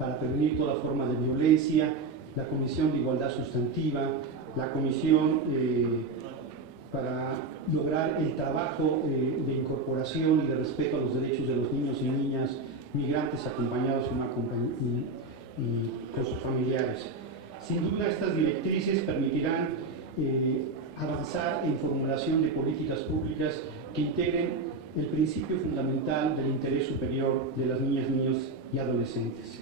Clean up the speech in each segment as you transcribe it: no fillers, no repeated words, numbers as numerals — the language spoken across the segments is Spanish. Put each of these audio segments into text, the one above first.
para prevenir toda forma de violencia, la Comisión de Igualdad Sustantiva, la Comisión para lograr el trabajo de incorporación y de respeto a los derechos de los niños y niñas migrantes acompañados y con sus familiares. Sin duda, estas directrices permitirán avanzar en formulación de políticas públicas que integren el principio fundamental del interés superior de las niñas, niños y adolescentes.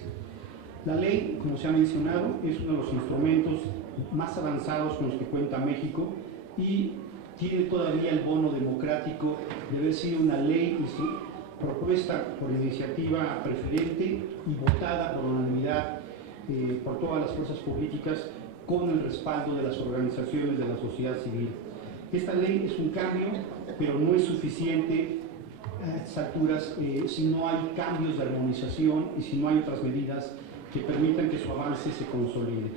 La ley, como se ha mencionado, es uno de los instrumentos más avanzados con los que cuenta México y tiene todavía el bono democrático de haber sido una ley propuesta por iniciativa preferente y votada por unanimidad por todas las fuerzas políticas con el respaldo de las organizaciones de la sociedad civil. Esta ley es un cambio, pero no es suficiente a estas alturas si no hay cambios de armonización y si no hay otras medidas que permitan que su avance se consolide.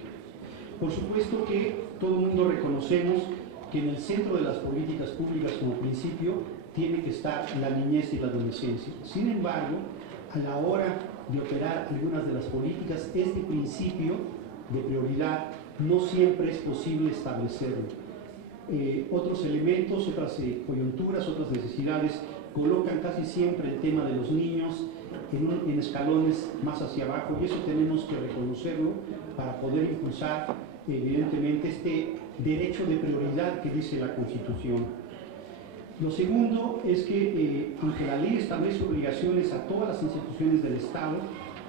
Por supuesto que todo el mundo reconocemos que en el centro de las políticas públicas como principio tiene que estar la niñez y la adolescencia. Sin embargo, a la hora de operar algunas de las políticas, este principio de prioridad no siempre es posible establecerlo. Otros elementos, otras coyunturas, otras necesidades colocan casi siempre el tema de los niños en escalones más hacia abajo, y eso tenemos que reconocerlo para poder impulsar evidentemente este derecho de prioridad que dice la Constitución. Lo segundo es que aunque la ley establece obligaciones a todas las instituciones del Estado,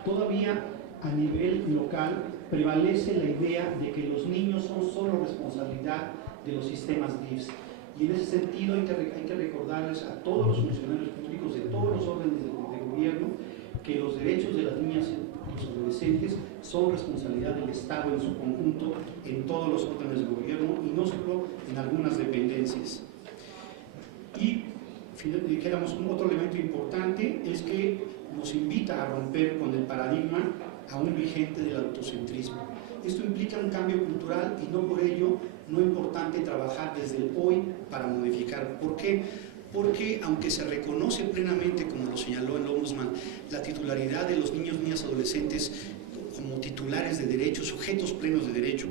todavía a nivel local prevalece la idea de que los niños son solo responsabilidad de los sistemas DIFs. Y en ese sentido hay que recordarles a todos los funcionarios públicos de todos los órdenes de gobierno que los derechos de las niñas y los adolescentes son responsabilidad del Estado en su conjunto, en todos los órdenes de gobierno y no solo en algunas dependencias. Y dijéramos, un otro elemento importante es que nos invita a romper con el paradigma aún vigente del autocentrismo. Esto implica un cambio cultural y no por ello no es importante trabajar desde el hoy para modificar. ¿Por qué? Porque aunque se reconoce plenamente, como lo señaló el Ombudsman, la titularidad de los niños, niñas, adolescentes como titulares de derecho, sujetos plenos de derecho,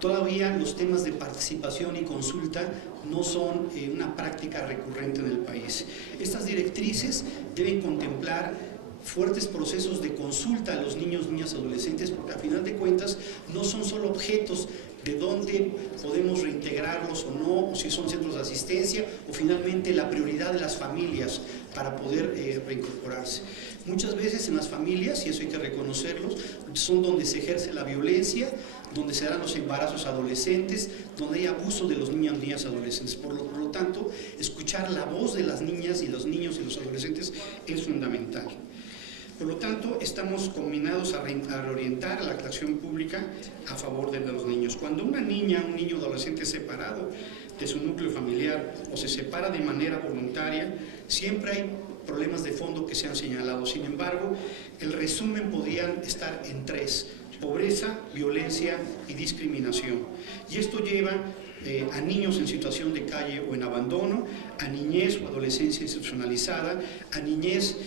todavía los temas de participación y consulta no son una práctica recurrente en el país. Estas directrices deben contemplar fuertes procesos de consulta a los niños, niñas, adolescentes, porque a final de cuentas no son solo objetos de dónde podemos reintegrarlos o no, o si son centros de asistencia, o finalmente la prioridad de las familias para poder reincorporarse. Muchas veces en las familias, y eso hay que reconocerlos, son donde se ejerce la violencia, donde se dan los embarazos adolescentes, donde hay abuso de los niños, niñas, adolescentes. Por lo tanto, escuchar la voz de las niñas y los niños y los adolescentes es fundamental. Por lo tanto, estamos combinados a reorientar la acción pública a favor de los niños. Cuando una niña, un niño adolescente es separado de su núcleo familiar o se separa de manera voluntaria, siempre hay problemas de fondo que se han señalado. Sin embargo, el resumen podrían estar en tres: pobreza, violencia y discriminación. Y esto lleva a niños en situación de calle o en abandono, a niñez o adolescencia institucionalizada, a niñez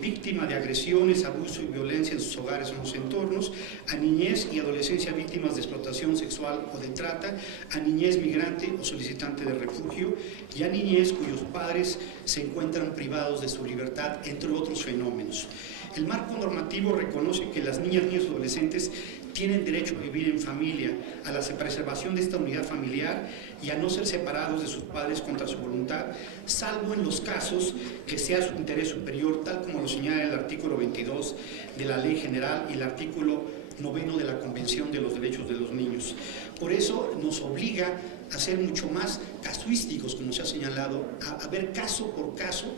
víctima de agresiones, abuso y violencia en sus hogares o en los entornos, a niñez y adolescencia víctimas de explotación sexual o de trata, a niñez migrante o solicitante de refugio y a niñez cuyos padres se encuentran privados de su libertad, entre otros fenómenos. El marco normativo reconoce que las niñas, niños y adolescentes tienen derecho a vivir en familia, a la preservación de esta unidad familiar y a no ser separados de sus padres contra su voluntad, salvo en los casos que sea su interés superior, tal como lo señala el artículo 22 de la Ley General y el artículo 9 de la Convención de los Derechos de los Niños. Por eso nos obliga a ser mucho más casuísticos, como se ha señalado, a ver caso por caso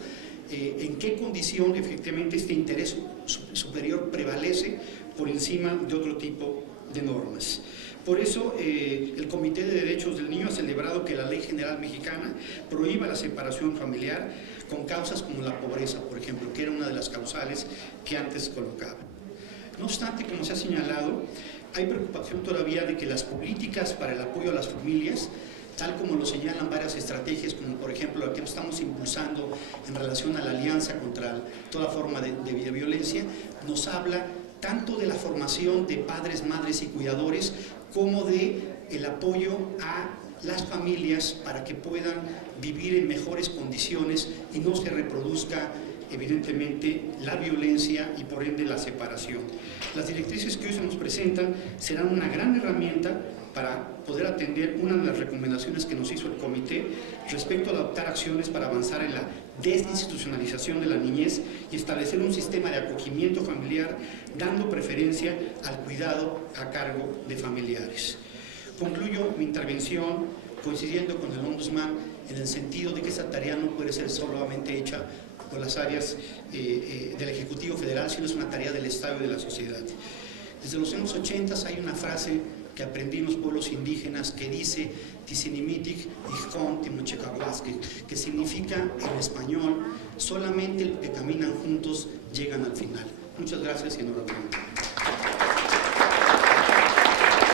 en qué condición efectivamente este interés superior prevalece por encima de otro tipo de normas. Por eso el Comité de Derechos del Niño ha celebrado que la Ley General Mexicana prohíba la separación familiar con causas como la pobreza, por ejemplo, que era una de las causales que antes colocaba. No obstante, como se ha señalado, hay preocupación todavía de que las políticas para el apoyo a las familias, tal como lo señalan varias estrategias, como por ejemplo la que estamos impulsando en relación a la alianza contra toda forma de violencia, nos habla tanto de la formación de padres, madres y cuidadores, como de el apoyo a las familias para que puedan vivir en mejores condiciones y no se reproduzca evidentemente la violencia y por ende la separación. Las directrices que hoy se nos presentan serán una gran herramienta para poder atender una de las recomendaciones que nos hizo el comité respecto a adoptar acciones para avanzar en la desinstitucionalización de la niñez y establecer un sistema de acogimiento familiar dando preferencia al cuidado a cargo de familiares. Concluyo mi intervención coincidiendo con el Ombudsman en el sentido de que esta tarea no puede ser solamente hecha por las áreas del Ejecutivo Federal, sino es una tarea del Estado y de la sociedad. Desde los años 80 hay una frase que aprendí en los pueblos indígenas que dice Tisinimitic Ijkon Timochecahuasque, que significa en español, solamente los que caminan juntos llegan al final. Muchas gracias y enhorabuena.